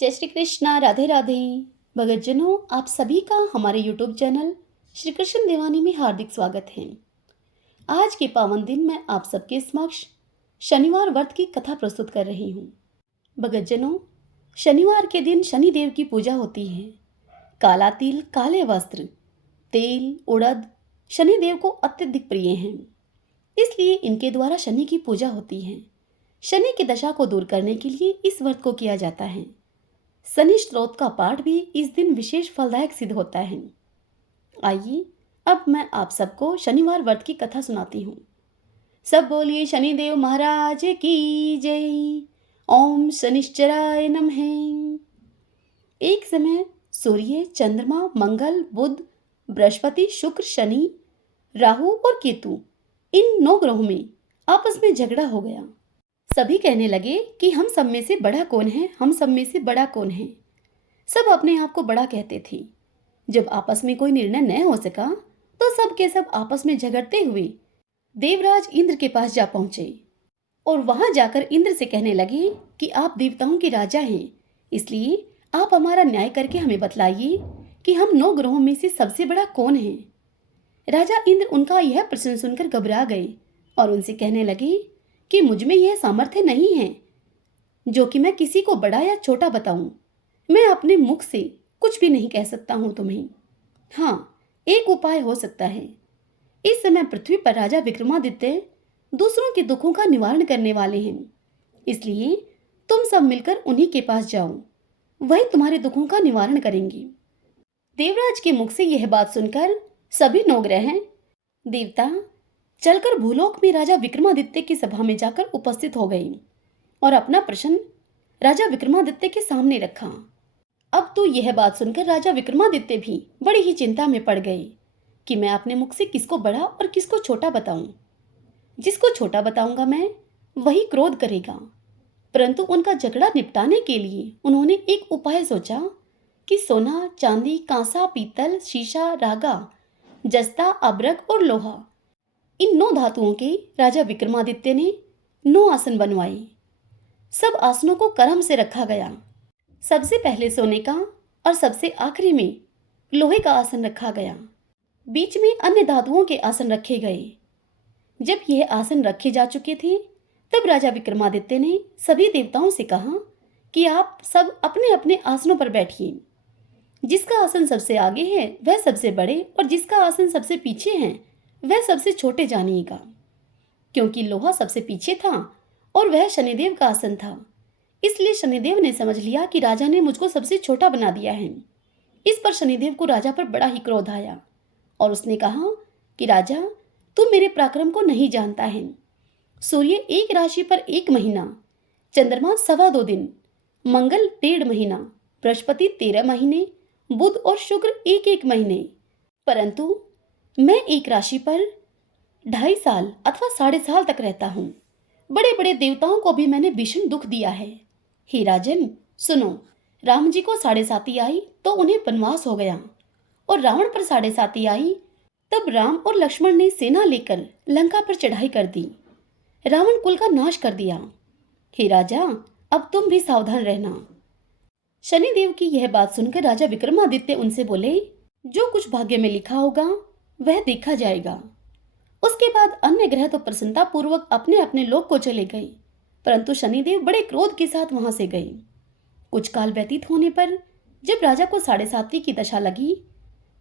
जय श्री कृष्णा। राधे राधे। भगतजनों, आप सभी का हमारे YouTube चैनल श्री कृष्ण देवानी में हार्दिक स्वागत है। आज के पावन दिन मैं आप सबके समक्ष शनिवार व्रत की कथा प्रस्तुत कर रही हूँ। भगतजनों, शनिवार के दिन शनि देव की पूजा होती है। काला तिल, काले वस्त्र, तेल, उड़द शनि देव को अत्यधिक प्रिय हैं, इसलिए इनके द्वारा शनि की पूजा होती है। शनि की दशा को दूर करने के लिए इस व्रत को किया जाता है। शनि स्तोत्र का पाठ भी इस दिन विशेष फलदायक सिद्ध होता है। आइए अब मैं आप सबको शनिवार व्रत की कथा सुनाती हूँ। सब बोलिए शनिदेव महाराज की जय। ओम शनिश्चराय नमः। एक समय सूर्य, चंद्रमा, मंगल, बुध, बृहस्पति, शुक्र, शनि, राहु और केतु इन 9 ग्रहों में आपस में झगड़ा हो गया। सभी कहने लगे कि हम सब में से बड़ा कौन है, हम सब में से बड़ा कौन है। सब अपने आप को बड़ा कहते थे। जब आपस में कोई निर्णय न हो सका तो सब के सब आपस में झगड़ते हुए देवराज इंद्र के पास जा पहुंचे और वहां जाकर इंद्र से कहने लगे कि आप देवताओं के राजा हैं, इसलिए आप हमारा न्याय करके हमें बतलाइए कि हम 9 ग्रहों में से सबसे बड़ा कौन है। राजा इंद्र उनका यह प्रश्न सुनकर घबरा गए और उनसे कहने लगे कि मुझ में यह सामर्थ्य नहीं है जो कि मैं किसी को बड़ा या छोटा बताऊं। मैं अपने मुख से कुछ भी नहीं कह सकता हूं तुम्हें। हाँ, एक उपाय हो सकता है। इस समय पृथ्वी पर राजा विक्रमादित्य दूसरों के दुखों का निवारण करने वाले हैं, इसलिए तुम सब मिलकर उन्हीं के पास जाओ, वही तुम्हारे दुखों का निवारण करेंगे। देवराज के मुख से यह बात सुनकर सभी 9 ग्रह देवता चलकर भूलोक में राजा विक्रमादित्य की सभा में जाकर उपस्थित हो गए और अपना प्रश्न राजा विक्रमादित्य के सामने रखा। अब तो यह बात सुनकर राजा विक्रमादित्य भी बड़ी ही चिंता में पड़ गए कि मैं अपने मुख से किसको बड़ा और किसको छोटा बताऊं। जिसको छोटा बताऊंगा मैं, वही क्रोध करेगा। परंतु उनका झगड़ा निपटाने के लिए उन्होंने एक उपाय सोचा कि सोना, चांदी, कांसा, पीतल, शीशा, रागा, जस्ता, अब्रक और लोहा इन 9 धातुओं के राजा विक्रमादित्य ने 9 आसन बनवाए। सब आसनों को क्रम से रखा गया। सबसे पहले सोने का और सबसे आखिरी में लोहे का आसन रखा गया। बीच में अन्य धातुओं के आसन रखे गए। जब यह आसन रखे जा चुके थे तब राजा विक्रमादित्य ने सभी देवताओं से कहा कि आप सब अपने अपने आसनों पर बैठिए। जिसका आसन सबसे आगे है वह सबसे बड़े और जिसका आसन सबसे पीछे है वह सबसे छोटे जानिएगा। क्योंकि लोहा सबसे पीछे था और वह शनिदेव का आसन था, इसलिए शनिदेव ने समझ लिया कि राजा ने मुझको सबसे छोटा बना दिया है। इस पर शनिदेव को राजा पर बड़ा ही क्रोध आया और उसने कहा कि राजा, तू मेरे पराक्रम को नहीं जानता है। सूर्य एक राशि पर 1 महीना, चंद्रमा 2.25 दिन, मंगल 1.5 महीना, बृहस्पति 13 महीने, बुध और शुक्र 1-1 महीने, परंतु मैं एक राशि पर 2.5 साल अथवा 3.5 साल तक रहता हूँ। बड़े बड़े देवताओं को भी मैंने भीषण दुख दिया है। हे राजन, सुनो, राम जी को 7.5 आई तो उन्हें वनवास हो गया और रावण पर 7.5 आई तब राम और लक्ष्मण ने सेना लेकर लंका पर चढ़ाई कर दी, रावण कुल का नाश कर दिया। हे राजा, अब तुम भी सावधान रहना। शनिदेव की यह बात सुनकर राजा विक्रमादित्य उनसे बोले, जो कुछ भाग्य में लिखा होगा वह देखा जाएगा। उसके बाद अन्य ग्रह तो प्रसन्नता पूर्वक अपने अपने लोक को चले गए, परंतु शनिदेव बड़े क्रोध के साथ वहां से गए। कुछ काल व्यतीत होने पर जब राजा को 7.5 की दशा लगी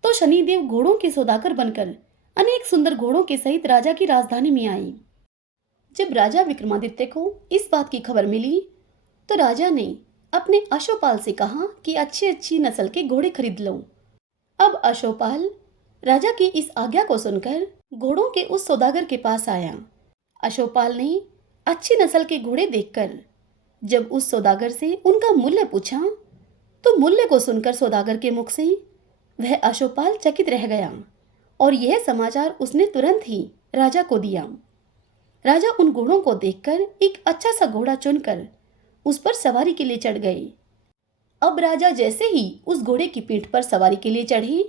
तो शनिदेव घोड़ों के सौदागर बनकर अनेक सुंदर घोड़ों के सहित राजा की राजधानी में आए। जब राजा विक्रमादित्य को इस बात की खबर मिली तो राजा ने अपने अश्वपाल से कहा कि अच्छी नस्ल के घोड़े खरीद लो। अब अश्वपाल राजा की इस आज्ञा को सुनकर घोड़ों के उस सौदागर के पास आया। अश्वपाल ने अच्छी नस्ल के घोड़े देखकर जब उस सौदागर से उनका मूल्य पूछा तो मूल्य को सुनकर सौदागर के मुख से वह अश्वपाल चकित रह गया और यह समाचार उसने तुरंत ही राजा को दिया। राजा उन घोड़ों को देखकर एक अच्छा सा घोड़ा चुनकर उस पर सवारी के लिए चढ़ गए। अब राजा जैसे ही उस घोड़े की पीठ पर सवारी के लिए चढ़े,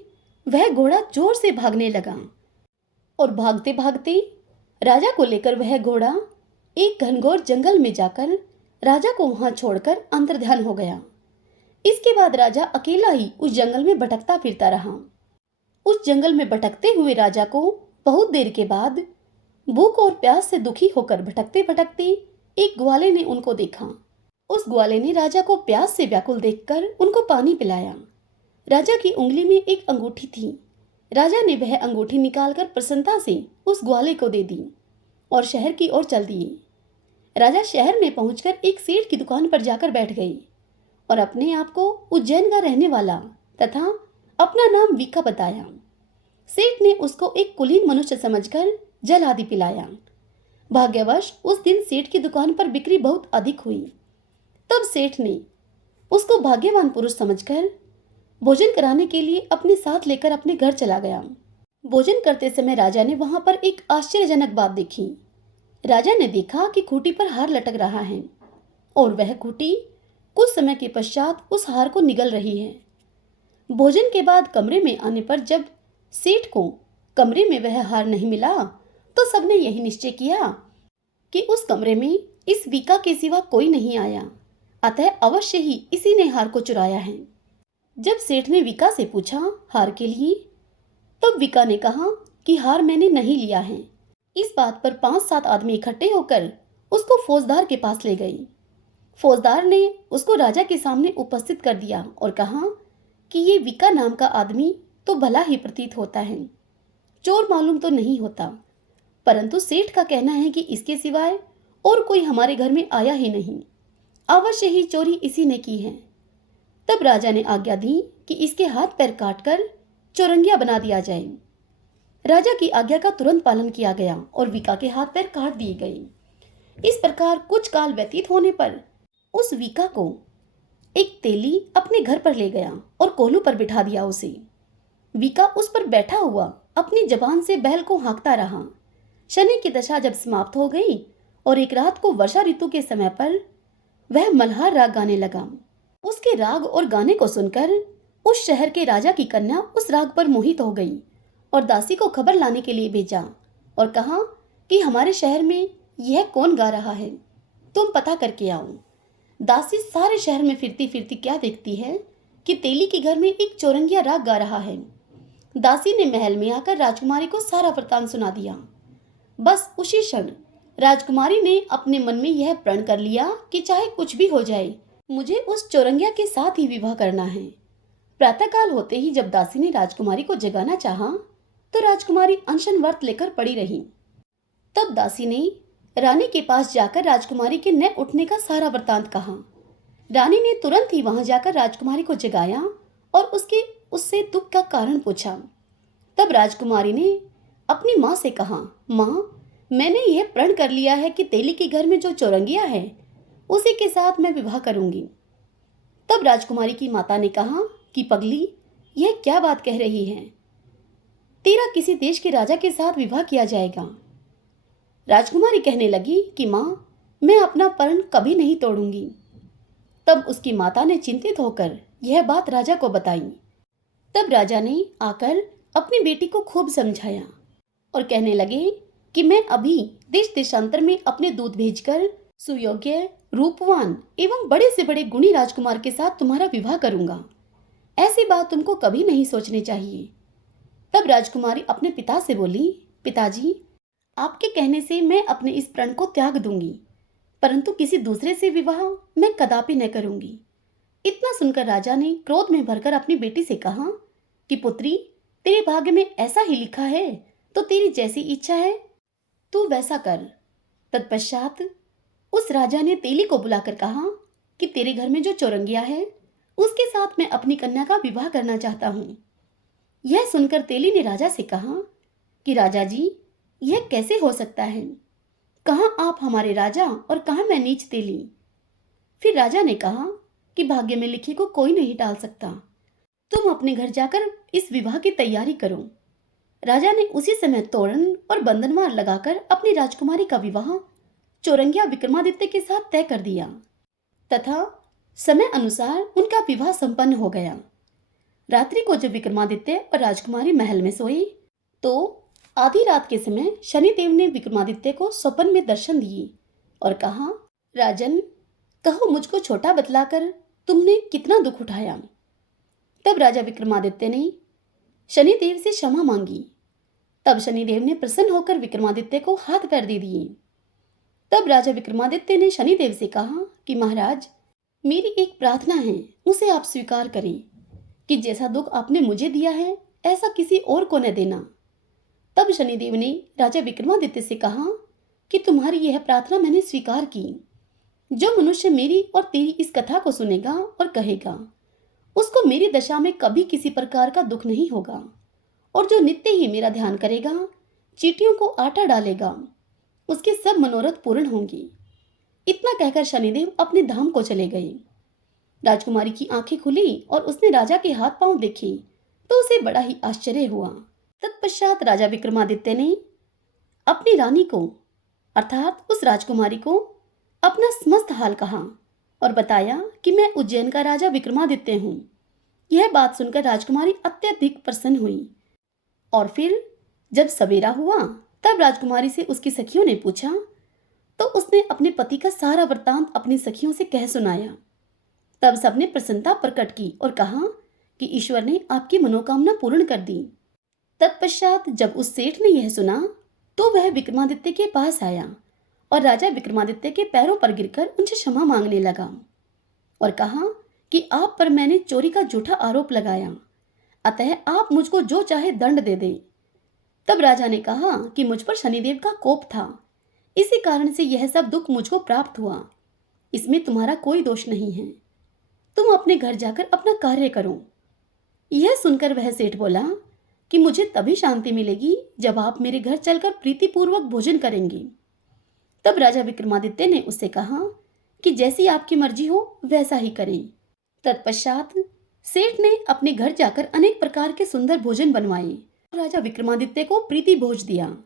वह घोड़ा जोर से भागने लगा और भागते भागते राजा को लेकर वह घोड़ा एक घनघोर जंगल में जाकर राजा को वहां छोड़कर अंतर्ध्यान हो गया। इसके बाद राजा अकेला ही उस जंगल में भटकता फिरता रहा। उस जंगल में भटकते हुए राजा को बहुत देर के बाद भूख और प्यास से दुखी होकर भटकते भटकते एक ग्वाले ने उनको देखा। उस ग्वाले ने राजा को प्यास से व्याकुल देखकर उनको पानी पिलाया। राजा की उंगली में एक अंगूठी थी। राजा ने वह अंगूठी निकालकर प्रसन्नता से उस ग्वाले को दे दी और शहर की ओर चल दिए। राजा शहर में पहुंचकर एक सेठ की दुकान पर जाकर बैठ गई और अपने आप को उज्जैन का रहने वाला तथा अपना नाम वीका बताया। सेठ ने उसको एक कुलीन मनुष्य समझकर जल आदि पिलाया। भाग्यवश उस दिन सेठ की दुकान पर बिक्री बहुत अधिक हुई। तब सेठ ने उसको भाग्यवान पुरुष समझकर भोजन कराने के लिए अपने साथ लेकर अपने घर चला गया। भोजन करते समय राजा ने वहां पर एक आश्चर्यजनक बात देखी। राजा ने देखा कि खूंटी पर हार लटक रहा है और वह खूंटी कुछ समय के पश्चात उस हार को निगल रही है। भोजन के बाद कमरे में आने पर जब सेठ को कमरे में वह हार नहीं मिला तो सबने यही निश्चय किया कि उस कमरे में इस वीका के सिवा कोई नहीं आया, अतः अवश्य ही इसी ने हार को चुराया है। जब सेठ ने वीका से पूछा हार के लिए, तब वीका ने कहा कि हार मैंने नहीं लिया है। इस बात पर 5-7 आदमी इकट्ठे होकर उसको फौजदार के पास ले गए। फौजदार ने उसको राजा के सामने उपस्थित कर दिया और कहा कि ये वीका नाम का आदमी तो भला ही प्रतीत होता है, चोर मालूम तो नहीं होता, परंतु सेठ का कहना है कि इसके सिवाय और कोई हमारे घर में आया ही नहीं, अवश्य ही चोरी इसी ने की है। तब राजा ने आज्ञा दी कि इसके हाथ पैर काटकर चौरंगिया बना दिया जाए। राजा की आज्ञा का तुरंत पालन किया गया और वीका के हाथ पैर काट दिए गए। इस प्रकार कुछ काल व्यतीत होने पर उस वीका को एक तेली अपने घर पर ले गया और कोल्हू पर बिठा दिया उसे। वीका उस पर बैठा हुआ अपनी जबान से बैल को हाँकता रहा। शनि की दशा जब समाप्त हो गई और एक रात को वर्षा ऋतु के समय पर वह मल्हार राग गाने लगा। उसके राग और गाने को सुनकर उस शहर के राजा की कन्या उस राग पर मोहित हो गई और दासी को खबर लाने के लिए भेजा और कहा कि हमारे शहर में यह कौन गा रहा है, तुम पता करके आओ। दासी सारे शहर में फिरती फिरती क्या देखती है कि तेली के घर में एक चौरंगिया राग गा रहा है। दासी ने महल में आकर राजकुमारी को सारा वृत्तांत सुना दिया। बस उसी क्षण राजकुमारी ने अपने मन में यह प्रण कर लिया कि चाहे कुछ भी हो जाए, मुझे उस चौरंगिया के साथ ही विवाह करना है। प्रातःकाल होते ही जब दासी ने राजकुमारी को जगाना चाहा तो राजकुमारी अनशन व्रत लेकर पड़ी रही। तब दासी ने रानी के पास जाकर राजकुमारी के न उठने का सारा वृत्तांत कहा। रानी ने तुरंत ही वहां जाकर राजकुमारी को जगाया और उससे दुख का कारण पूछा। तब राजकुमारी ने अपनी माँ से कहा, माँ, मैंने यह प्रण कर लिया है कि तेली के घर में जो चौरंगिया है उसी के साथ मैं विवाह करूंगी। तब राजकुमारी की माता ने कहा कि पगली, यह क्या बात कह रही है, तेरा किसी देश के राजा के साथ विवाह किया जाएगा। राजकुमारी कहने लगी कि माँ, मैं अपना प्रण कभी नहीं तोड़ूंगी। तब उसकी माता ने चिंतित होकर यह बात राजा को बताई। तब राजा ने आकर अपनी बेटी को खूब समझाया और कहने लगे कि मैं अभी देश देशांतर में अपने दूत भेजकर सुयोग्य, रूपवान एवं बड़े से बड़े गुणी राजकुमार के साथ तुम्हारा विवाह करूंगा। ऐसी बात तुमको कभी नहीं सोचनी चाहिए। तब राजकुमारी अपने पिता से बोली, पिताजी, आपके कहने से मैं अपने इस प्रण को त्याग दूंगी, परंतु किसी दूसरे से विवाह मैं कदापि न करूंगी। इतना सुनकर राजा ने क्रोध में भरकर अपनी बेटी से कहा कि पुत्री, तेरे भाग्य में ऐसा ही लिखा है तो तेरी जैसी इच्छा है तू वैसा कर। तत्पश्चात उस राजा ने तेली को बुलाकर कहा कि तेरे घर में जो चौरंगिया है उसके साथ मैं अपनी कन्या का विवाह करना चाहता हूँ। यह सुनकर तेली ने राजा से कहा कि राजा जी, यह कैसे हो सकता है, कहाँ आप हमारे राजा और कहाँ मैं नीच तेली। फिर राजा ने कहा कि भाग्य में लिखे को कोई नहीं टाल सकता, तुम अपने घर जाकर इस विवाह की तैयारी करो। राजा ने उसी समय तोरण और बंधनवार लगाकर अपनी राजकुमारी का विवाह चौरंगिया विक्रमादित्य के साथ तय कर दिया तथा समय अनुसार उनका विवाह संपन्न हो गया। रात्रि को जब विक्रमादित्य और राजकुमारी महल में सोई तो आधी रात के समय शनिदेव ने विक्रमादित्य को स्वप्न में दर्शन दिए और कहा, राजन, कहो मुझको छोटा बतलाकर तुमने कितना दुख उठाया। तब राजा विक्रमादित्य ने शनिदेव से क्षमा मांगी। तब शनिदेव ने प्रसन्न होकर विक्रमादित्य को हाथ पैर दे दिए। तब राजा विक्रमादित्य ने शनिदेव से कहा कि महाराज, मेरी एक प्रार्थना है, उसे आप स्वीकार करें कि जैसा दुख आपने मुझे दिया है ऐसा किसी और को न देना। तब शनिदेव ने राजा विक्रमादित्य से कहा कि तुम्हारी यह प्रार्थना मैंने स्वीकार की। जो मनुष्य मेरी और तेरी इस कथा को सुनेगा और कहेगा, उसको मेरी दशा में कभी किसी प्रकार का दुख नहीं होगा, और जो नित्य ही मेरा ध्यान करेगा, चींटियों को आटा डालेगा, उसके सब मनोरथ पूर्ण होंगे। इतना कहकर शनिदेव अपने धाम को चले गए। राजकुमारी की आंखें खुली और उसने राजा के हाथ पांव देखे तो उसे बड़ा ही आश्चर्य हुआ। तत्पश्चात राजा विक्रमादित्य ने अपनी रानी को अर्थात उस राजकुमारी को अपना समस्त हाल कहा और बताया कि मैं उज्जैन का राजा विक्रमादित्य हूँ। यह बात सुनकर राजकुमारी अत्यधिक प्रसन्न हुई। और फिर जब सवेरा हुआ तब राजकुमारी से उसकी सखियों ने पूछा तो उसने अपने पति का सारा वृत्तांत अपनी सखियों से कह सुनाया। तब सबने प्रसन्नता प्रकट की और कहा कि ईश्वर ने आपकी मनोकामना पूर्ण कर दी। तत्पश्चात जब उस सेठ ने यह सुना तो वह विक्रमादित्य के पास आया और राजा विक्रमादित्य के पैरों पर गिरकर उनसे क्षमा मांगने लगा और कहा कि आप पर मैंने चोरी का झूठा आरोप लगाया, अतः आप मुझको जो चाहे दंड दे दें। तब राजा ने कहा कि मुझ पर शनिदेव का कोप था, इसी कारण से यह सब दुख मुझको प्राप्त हुआ। इसमें तुम्हारा कोई दोष नहीं है। तुम अपने घर जाकर अपना कार्य करो। यह सुनकर वह सेठ बोला कि मुझे तभी शांति मिलेगी जब आप मेरे घर चलकर प्रीतिपूर्वक भोजन करेंगे। तब राजा विक्रमादित्य ने उससे कहा कि जैसी आपकी मर्जी हो वैसा ही करें। तत्पश्चात सेठ ने अपने घर जाकर अनेक प्रकार के सुंदर भोजन बनवाए। राजा विक्रमादित्य को प्रीति भोज दिया।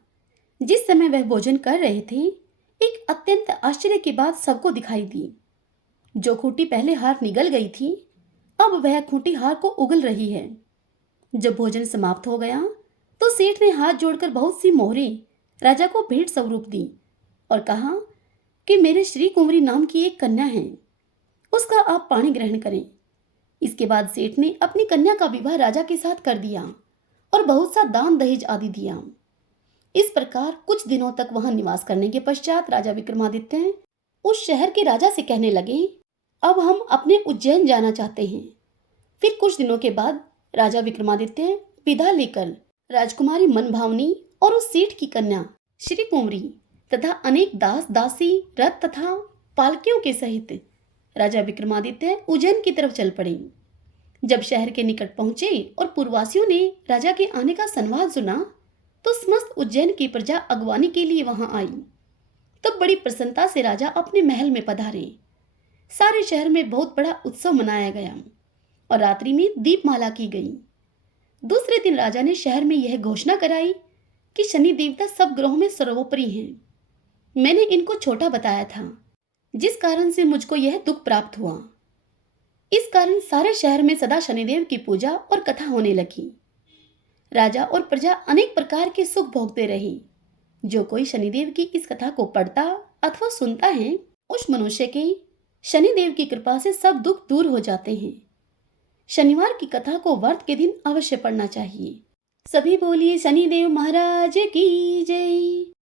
जिस समय वह भोजन कर रहे थे, एक अत्यंत आश्चर्य की बात सबको दिखाई दी। जो खूंटी पहले हार निगल गई थी, अब वह खूंटी हार को उगल रही है। जब भोजन समाप्त हो गया तो सेठ ने हाथ जोड़कर बहुत सी मोहरें राजा को भेंट स्वरूप दी और कहा कि मेरे श्री कुंवरी नाम की एक कन्या है, उसका आप पाणी ग्रहण करें। इसके बाद सेठ ने अपनी कन्या का विवाह राजा के साथ कर दिया और बहुत सा दान दहेज आदि दिया। इस प्रकार कुछ दिनों तक वहां निवास करने के पश्चात राजा विक्रमादित्य उस शहर के राजा से कहने लगे, अब हम अपने उज्जैन जाना चाहते हैं। फिर कुछ दिनों के बाद राजा विक्रमादित्य विदा लेकर राजकुमारी मनभावनी और उस सेठ की कन्या श्री कुंवरी तथा अनेक दास दासी रथ तथा पालकियों के सहित राजा विक्रमादित्य उज्जैन की तरफ चल पड़े। जब शहर के निकट पहुंचे और पूर्ववासियों ने राजा के आने का संवाद सुना तो समस्त उज्जैन की प्रजा अगवानी के लिए वहां आई। तब बड़ी प्रसन्नता से राजा अपने महल में पधारे। सारे शहर में बहुत बड़ा उत्सव मनाया गया और रात्रि में दीपमाला की गई। दूसरे दिन राजा ने शहर में यह घोषणा कराई कि शनि देवता सब ग्रहों में सर्वोपरि हैं। मैंने इनको छोटा बताया था, जिस कारण से मुझको यह दुख प्राप्त हुआ। इस कारण सारे शहर में सदा शनिदेव की पूजा और कथा होने लगी। राजा और प्रजा अनेक प्रकार के सुख भोगते रहे। जो कोई शनिदेव की इस कथा को पढ़ता अथवा सुनता है, उस मनुष्य के शनिदेव की कृपा से सब दुख दूर हो जाते हैं। शनिवार की कथा को व्रत के दिन अवश्य पढ़ना चाहिए। सभी बोलिए शनिदेव महाराज की जय।